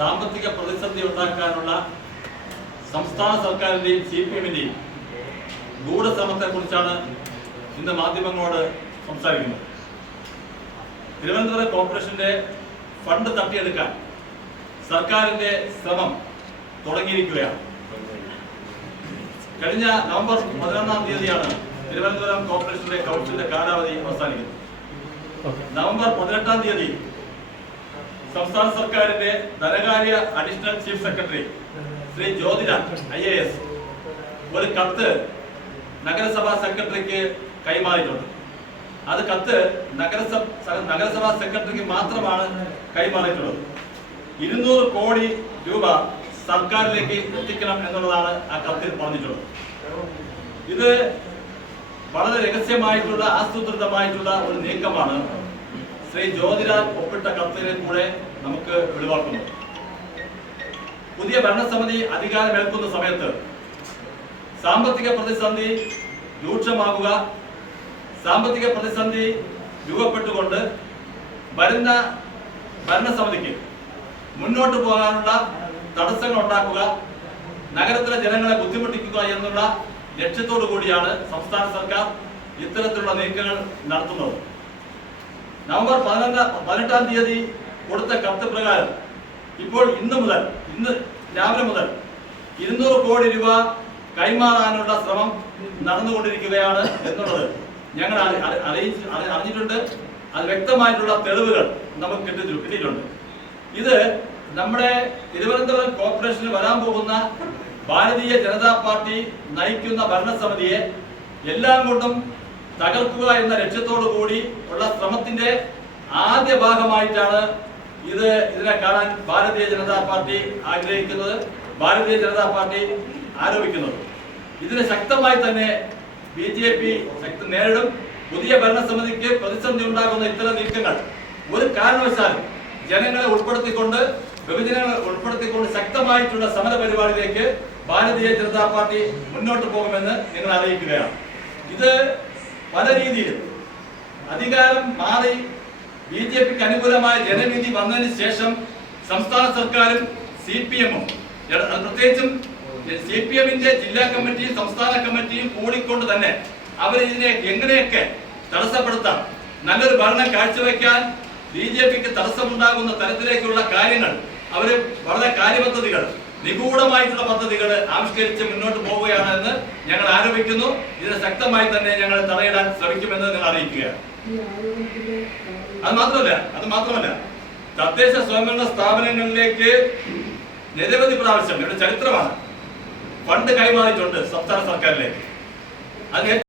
സാമ്പത്തിക പ്രതിസന്ധി ഉണ്ടാക്കാനുള്ള സംസ്ഥാന സർക്കാരിന്റെയും CPM-ന്റെയും ഗൂഢശ്രമത്തെക്കുറിച്ചാണ് ഇന്ന് മാധ്യമങ്ങളോട് സംസാരിക്കുന്നത്. തിരുവനന്തപുരം കോർപ്പറേഷന്റെ ഫണ്ട് തട്ടിയെടുക്കാൻ സർക്കാരിന്റെ ശ്രമം തുടങ്ങിയിരിക്കുകയാണ്. കഴിഞ്ഞ നവംബർ 11-ാം തീയതിയാണ് തിരുവനന്തപുരം കോർപ്പറേഷന്റെ കൗൺസിലിന്റെ കാലാവധി അവസാനിക്കുന്നത്. നവംബർ 18-ാം തീയതി സംസ്ഥാന സർക്കാരിന്റെ ധനകാര്യ additional chief secretary Shri Jyothiraj IAS ഒരു കത്ത് നഗരസഭാ സെക്രട്ടറിക്ക് കൈമാറിയിട്ടുണ്ട്. അത് കത്ത് നഗരസഭാ സെക്രട്ടറിക്ക് മാത്രമാണ് കൈമാറിയിട്ടുള്ളത്. 200 കോടി രൂപ സർക്കാരിലേക്ക് എത്തിക്കണം എന്നുള്ളതാണ് ആ കത്തിൽ പറഞ്ഞിട്ടുള്ളത്. ഇത് വളരെ രഹസ്യമായിട്ടുള്ള ആസൂത്രിതമായിട്ടുള്ള ഒരു നീക്കമാണ് ശ്രീ ജ്യോതിരാജ് ഒപ്പിട്ട കത്തിനെ കൂടെ നമുക്ക് വെളിവാക്കുന്നത്. പുതിയ ഭരണസമിതി അധികാരമേൽക്കുന്ന സമയത്ത് സാമ്പത്തിക പ്രതിസന്ധി രൂക്ഷമാകുക, സാമ്പത്തിക പ്രതിസന്ധി രൂപപ്പെട്ടുകൊണ്ട് വരുന്ന ഭരണസമിതിക്ക് മുന്നോട്ട് പോകാനുള്ള തടസ്സങ്ങൾ ഉണ്ടാക്കുക, നഗരത്തിലെ ജനങ്ങളെ ബുദ്ധിമുട്ടിക്കുക എന്നുള്ള ലക്ഷ്യത്തോടു കൂടിയാണ് സംസ്ഥാന സർക്കാർ ഇത്തരത്തിലുള്ള നീക്കങ്ങൾ നടത്തുന്നത്. നവംബർ 18-ാം തീയതി കൊടുത്ത കത്ത് പ്രകാരം ഇപ്പോൾ ഇന്ന് രാവിലെ മുതൽ 200 കോടി രൂപ കൈമാറാനുള്ള ശ്രമം നടന്നുകൊണ്ടിരിക്കുകയാണ് എന്നുള്ളത് ഞങ്ങൾ അറിഞ്ഞിട്ടുണ്ട്. അത് വ്യക്തമായിട്ടുള്ള തെളിവുകൾ നമുക്ക് കിട്ടിയിട്ടുണ്ട്. ഇത് നമ്മുടെ തിരുവനന്തപുരം കോർപ്പറേഷന് വരാൻ പോകുന്ന ഭാരതീയ ജനതാ പാർട്ടി നയിക്കുന്ന ഭരണസമിതിയെ എല്ലാം കൊണ്ടും തകർക്കുക എന്ന ലക്ഷ്യത്തോടു കൂടി ഉള്ള ശ്രമത്തിന്റെ ആദ്യ ഭാഗമായിട്ടാണ് ഇതിനെ കാണാൻ ഭാരതീയ ജനതാ പാർട്ടി ആഗ്രഹിക്കുന്നത്, ഭാരതീയ ജനതാ പാർട്ടി ആരോപിക്കുന്നത്. ഇതിനെ ശക്തമായി തന്നെ BJP നേരിടും. പുതിയ ഭരണസമിതിക്ക് പ്രതിസന്ധി ഉണ്ടാകുന്ന ഇത്തരം നീക്കങ്ങൾ ഒരു കാരണവശാലും ജനങ്ങളെ ഉൾപ്പെടുത്തിക്കൊണ്ട്, ബഹുജനങ്ങളെ ഉൾപ്പെടുത്തിക്കൊണ്ട് ശക്തമായിട്ടുള്ള സമര പരിപാടിയിലേക്ക് ഭാരതീയ ജനതാ പാർട്ടി മുന്നോട്ട് പോകുമെന്ന് നിങ്ങൾ അറിയിക്കുകയാണ്. ഇത് പല രീതിയിലും അധികാരം മാറി BJPക്ക് അനുകൂലമായ ജനവിധി വന്നതിന് ശേഷം സംസ്ഥാന സർക്കാരും CPM-ഉം പ്രത്യേകിച്ചും CPM-ന്റെ ജില്ലാ കമ്മിറ്റിയും സംസ്ഥാന കമ്മിറ്റിയും കൂടിക്കൊണ്ട് തന്നെ ഇതിനെ എങ്ങനെയൊക്കെ തടസ്സപ്പെടുത്താം, നല്ലൊരു ഭരണം കാഴ്ചവെക്കാൻ BJPക്ക് തടസ്സമുണ്ടാകുന്ന തരത്തിലേക്കുള്ള കാര്യങ്ങൾ അവര് വളരെ കാര്യപദ്ധതികൾ, നിഗൂഢമായിട്ടുള്ള പദ്ധതികൾ ആവിഷ്കരിച്ച് മുന്നോട്ട് പോവുകയാണെന്ന് ഞങ്ങൾ ആരോപിക്കുന്നു. ഇതിനെ ശക്തമായി തന്നെ ഞങ്ങൾ തടയിടാൻ ശ്രമിക്കുമെന്ന് നിങ്ങൾ അറിയിക്കുകയാണ്. അത് മാത്രമല്ല തദ്ദേശ സ്വയംഭരണ സ്ഥാപനങ്ങളിലേക്ക് നിരവധി പ്രാവശ്യം ഇവിടെ ചരിത്രമാണ് ഫണ്ട് കൈമാറിയിട്ടുണ്ട് സംസ്ഥാന സർക്കാരിലേക്ക്. അത്